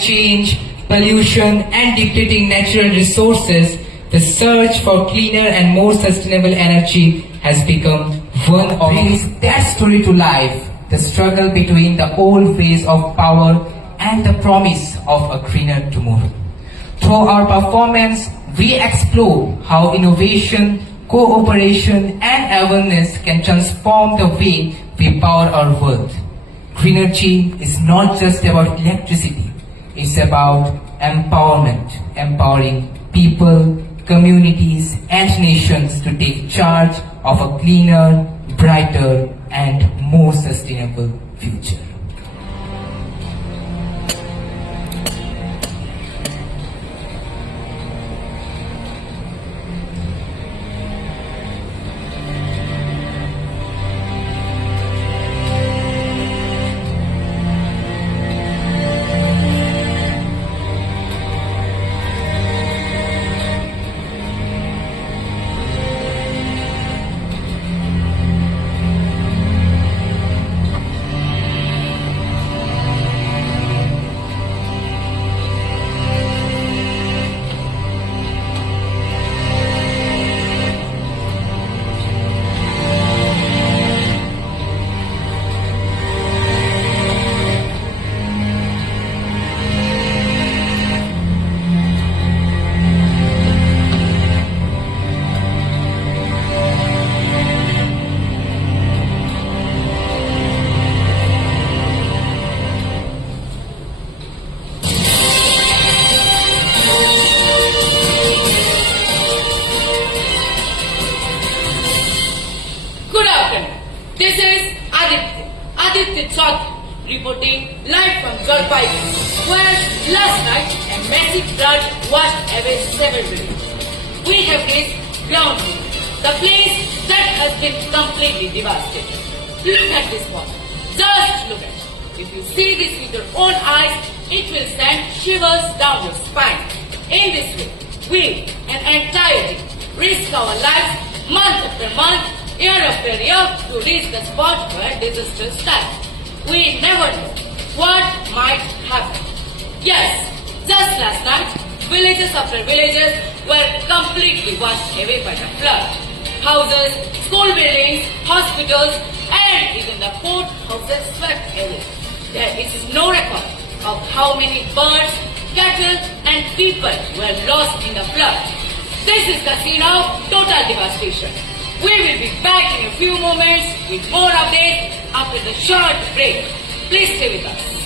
change, pollution, and depleting natural resources, the search for cleaner and more sustainable energy has become one of brings that story to life. The struggle between the old ways of power and the promise of a greener tomorrow. Through our performance, we explore how innovation, cooperation, and awareness can transform the way we power our world. Greenergy is not just about electricity, it's about empowerment, empowering people, communities, and nations to take charge of a cleaner, brighter, and more sustainable future. This is Aditya Chaudhary, reporting live from Udaipur, where last night a massive flood washed away several villages. We have reached ground zero, the place that has been completely devastated. Look at this spot. Just look at it. If you see this with your own eyes, it will send shivers down your spine. In this way, we, an entire team, risk our lives month after month, year after year, to reach the spot where disaster starts. We never know what might happen. Yes, just last night, villages after villages were completely washed away by the flood. Houses, school buildings, hospitals, and even the port houses swept away. There is no record of how many birds, cattle, and people were lost in the flood. This is the scene of total devastation. We will be back in a few moments with more updates after the short break. Please stay with us.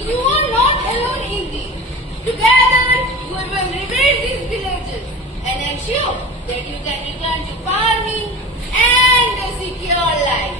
You are not alone in this. Together, we will rebuild these villages and ensure that you can return to farming and a secure life.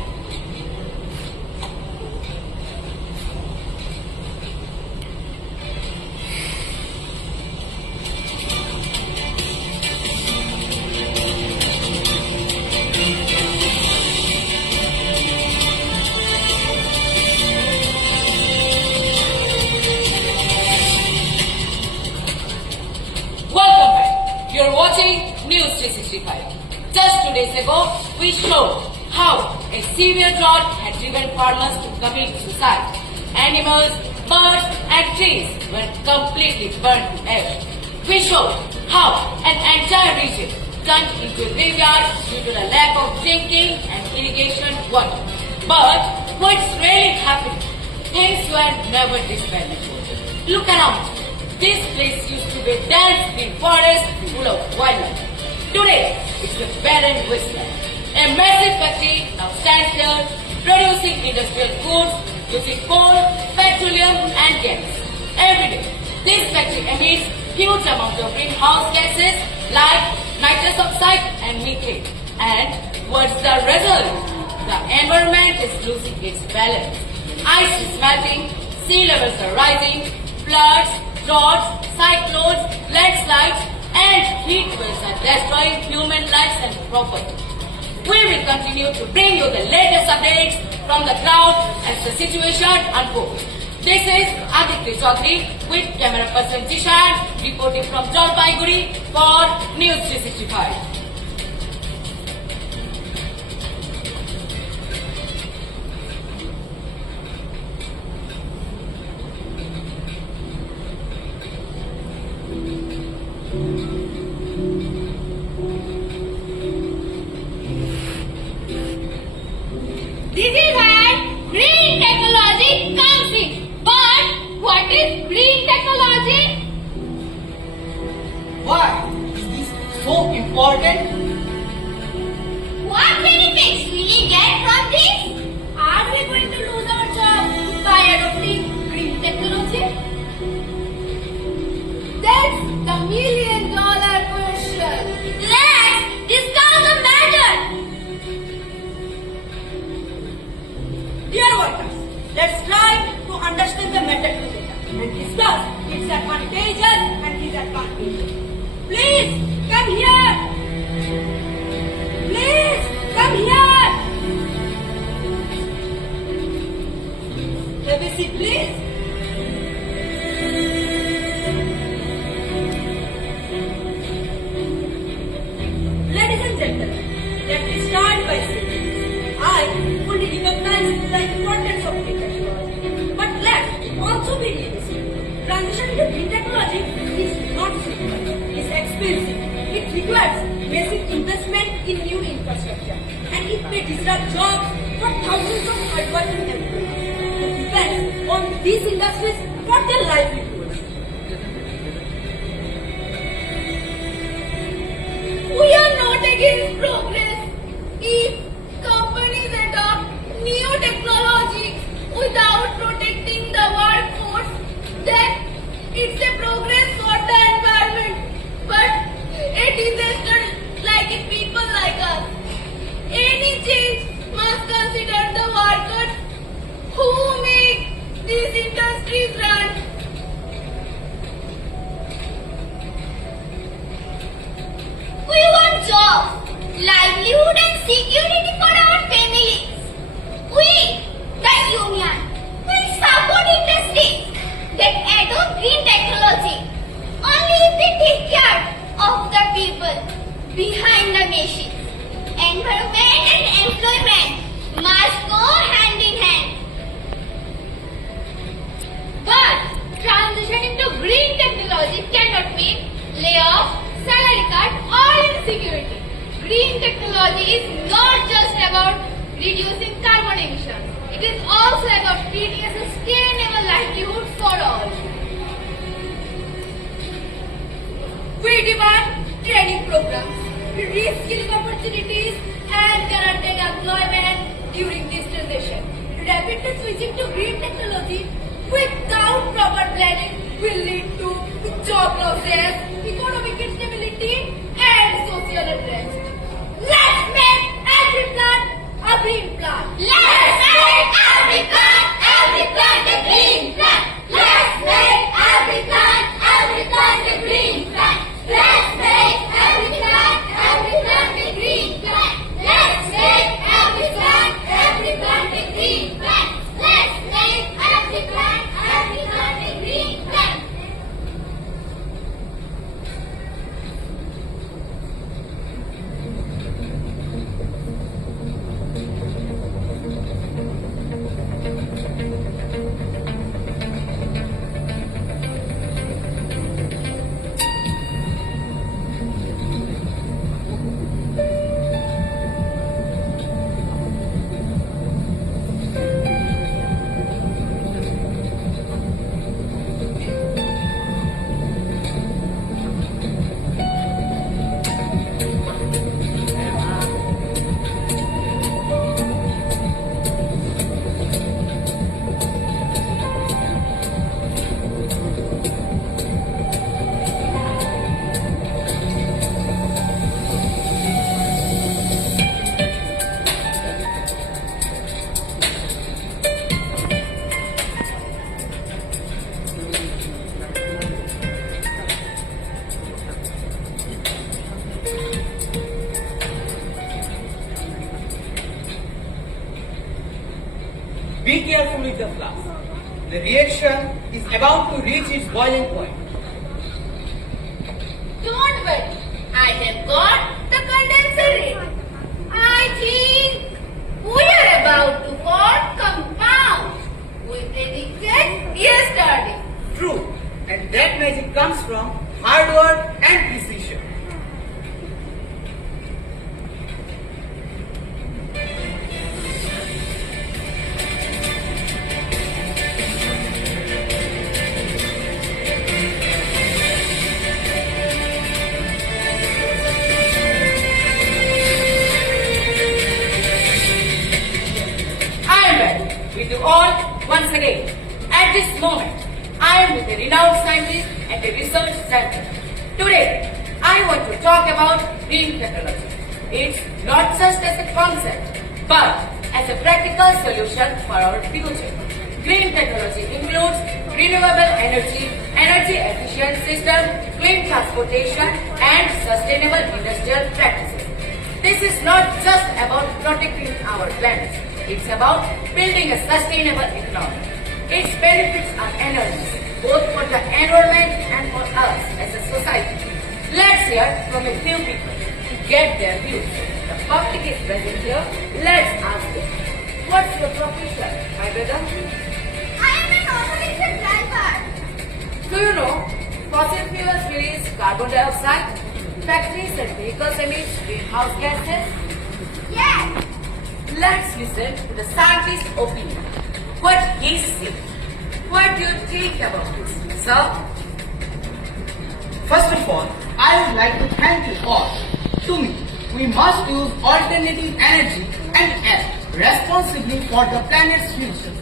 Welcome back. You're watching News 365. Just 2 days ago, we showed how a severe drought had driven farmers to commit suicide. Animals, birds and trees were completely burned to ash. We showed how an entire region turned into a graveyard due to the lack of drinking and irrigation water. But what's really happening? Things were never this bad before. Look around. This place used to be a dense green forest full of wildlife. Today, it's a barren wasteland. A massive factory now stands here producing industrial goods using coal, petroleum and gas. Every day, this factory emits huge amounts of greenhouse gases like nitrous oxide and methane. And what's the result? The environment is losing its balance. Ice is melting, sea levels are rising, floods, droughts, cyclones, landslides, and heat waves are destroying human lives and property. We will continue to bring you the latest updates from the ground as the situation unfolds. This is Aditya Chaudhary with camera person Jishan reporting from Jalpaiguri for News 365. This is where green technology comes in. But what is green technology? Why is this so important? What benefits will we get from this? Are we going to lose our jobs by adopting green technology? That's the million-dollar question. Let's discuss the matter. Dear workers, let's try to understand the matter together and discuss its advantages and disadvantages. Please come here. Please come here. Have a seat, please. Ladies and gentlemen, let me start by saying I fully recognize the importance of green technology. But let's also be realistic. Transitioning to green technology is not simple. It's expensive. It requires massive investment in new infrastructure. And it may disrupt jobs for thousands of hardworking employees. It depends on these industries for their livelihoods. We are not against progress. If companies adopt new technologies without protecting the workforce, then it's a progress for the environment. But a disaster like a people like us. Any change must consider the workers who make these industries run. We want jobs, livelihood and security for our families. We, the union, will support industries that adopt green technology only if they take care of the people behind the machines. Environment and employment must go hand in hand. But transitioning to green technology cannot mean layoff, salary cut or insecurity. Green technology is not just about reducing carbon emissions. It is also about creating a sustainable livelihood for all. We demand training programs, reskilling opportunities and guaranteed employment during this transition. Rapidly switching to green technology without our planet will lead to job losses, economic instability, and social unrest. Let's make every plant a green plant. Let's make every plant a green plant. Let's make every plant a green plant. Let's make every plant a green plant. Let's make every plant a green plant. Let's make every plant a green plant. Be careful with the flask. The reaction is about to reach its boiling point. Don't worry, I have got the condenser ready. I think we are about to form compound we predicted yesterday. True, and that magic comes from hard work and precision. I am ready with you all once again. At this moment, I am with a renowned scientist at a research center. Today, I want to talk about green technology. It's not just as a concept, but as a practical solution for our future. Green technology includes renewable energy, energy efficient system, clean transportation, and sustainable industrial practices. This is not just about protecting our planet. It's about building a sustainable economy. Its benefits are enormous, both for the environment and for us as a society. Let's hear from a few people to get their views. The public is present here. Let's ask them. What's your profession, my brother? I am an auto rickshaw driver. Do you know fossil fuels release carbon dioxide? Factories and vehicles emit greenhouse gases. Yes. Let's listen to the scientist's opinion. What he said. What do you think about this, sir? First of all, I would like to thank you all. To me, we must use alternative energy and act responsibly for the planet's future.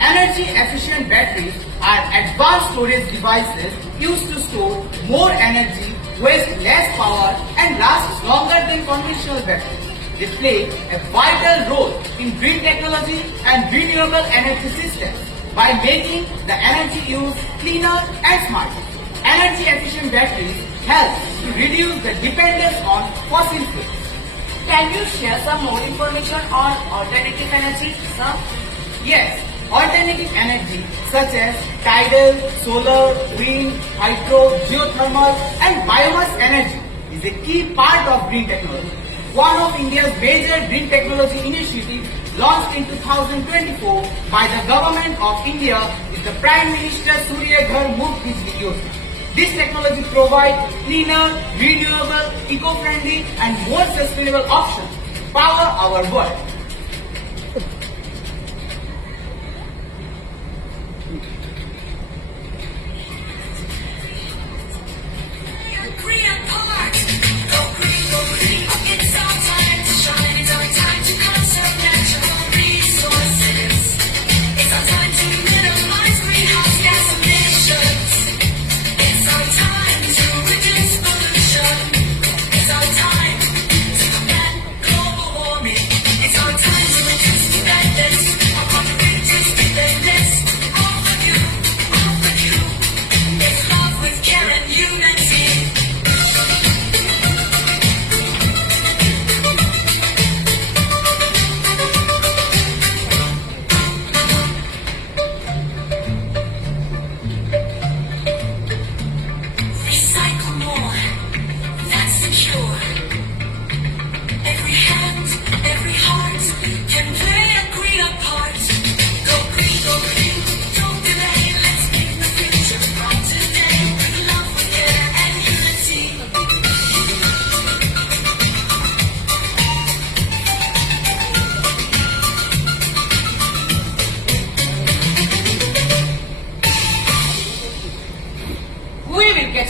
Energy efficient batteries are advanced storage devices used to store more energy, waste less power, and last longer than conventional batteries. They play a vital role in green technology and renewable energy systems by making the energy use cleaner and smarter. Energy efficient batteries help to reduce the dependence on fossil fuels. Can you share some more information on alternative energy, sir? Yes, alternative energy such as tidal, solar, wind, hydro, geothermal and biomass energy is a key part of green technology. One of India's major green technology initiatives launched in 2024 by the Government of India is the Prime Minister Surya Ghar Muft Bijli Yojana. This technology provides cleaner, renewable, eco-friendly and more sustainable options to power our world. It's our time to minimize greenhouse gas emissions.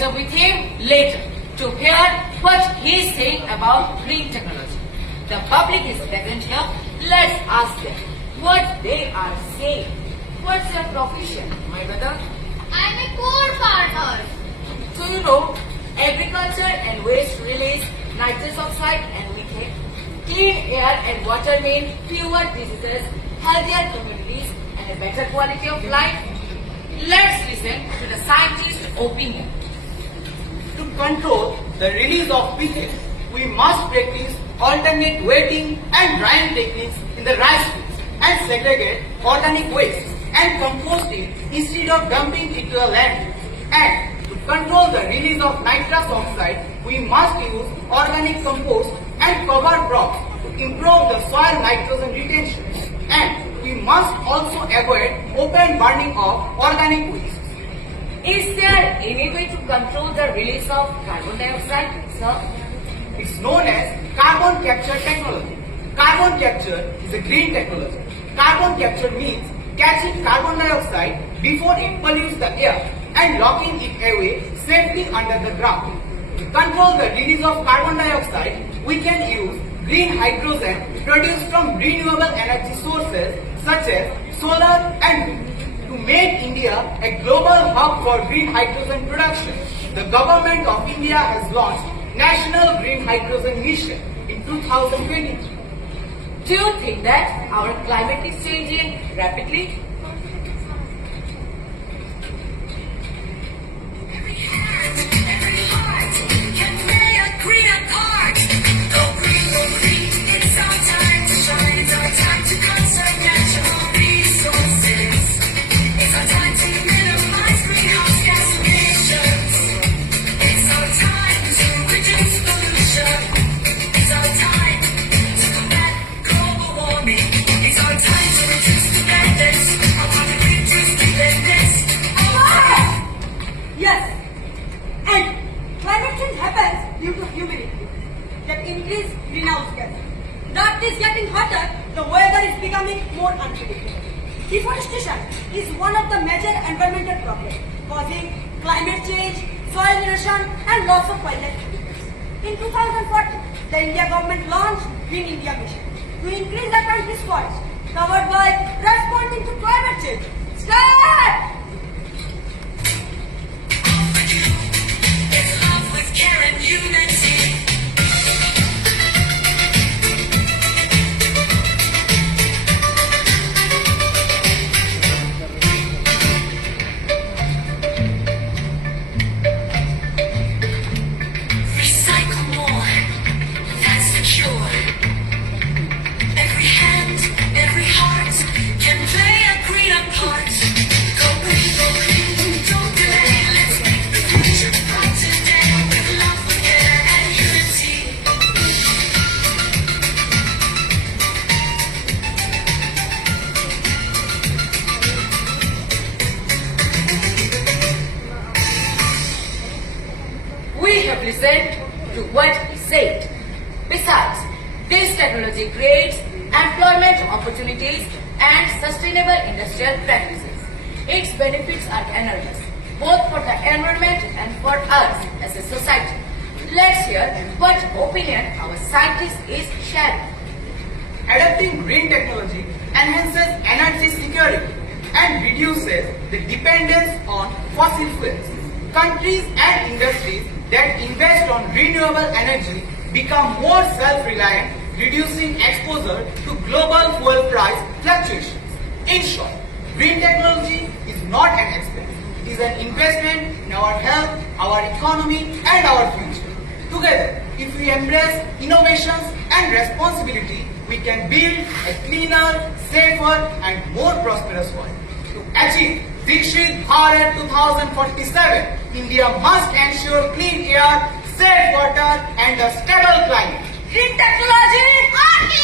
up with him later to hear what he is saying about green technology. The public is present here. Let's ask them what they are saying. What's your profession, my brother? I'm a poor farmer. So you know, agriculture and waste release nitrous oxide and methane. Clean air and water mean fewer diseases, healthier communities, and a better quality of life. Let's listen to the scientist's opinion. To control the release of methane, we must practice alternate wetting and drying techniques in the rice fields and segregate organic waste and compost it instead of dumping it to a landfill. And to control the release of nitrous oxide, we must use organic compost and cover crops to improve the soil nitrogen retention. And we must also avoid open burning of organic waste. Is there any way to control the release of carbon dioxide, sir? It's known as carbon capture technology. Carbon capture is a green technology. Carbon capture means catching carbon dioxide before it pollutes the air and locking it away safely under the ground. To control the release of carbon dioxide, we can use green hydrogen produced from renewable energy sources such as solar and wind. To make India a global hub for green hydrogen production, the government of India has launched National Green Hydrogen Mission in 2023. Do you think that our climate is changing rapidly? Yes, and climate change happens due to humidity that increase greenhouse gas. Earth is getting hotter, the weather is becoming more unpredictable. Deforestation is one of the major environmental problems, causing climate change, soil erosion, and loss of wildlife habitats. In 2014, the India government launched Green India Mission to increase the country's forest covered by responding to climate change. Start! We have listened to what he said. Besides, this technology creates employment opportunities and sustainable industrial practices. Its benefits are enormous, both for the environment and for us as a society. Let's hear what opinion our scientist is sharing. Adopting green technology enhances energy security and reduces the dependence on fossil fuels. Countries and industries that invest on renewable energy become more self-reliant, reducing exposure to global fuel price fluctuations. In short, green technology is not an expense. It is an investment in our health, our economy, and our future. Together, if we embrace innovations and responsibility, we can build a cleaner, safer, and more prosperous world. To achieve Vikshit Bharat 2047, India must ensure clean air, safe water, and a stable climate. Green technology!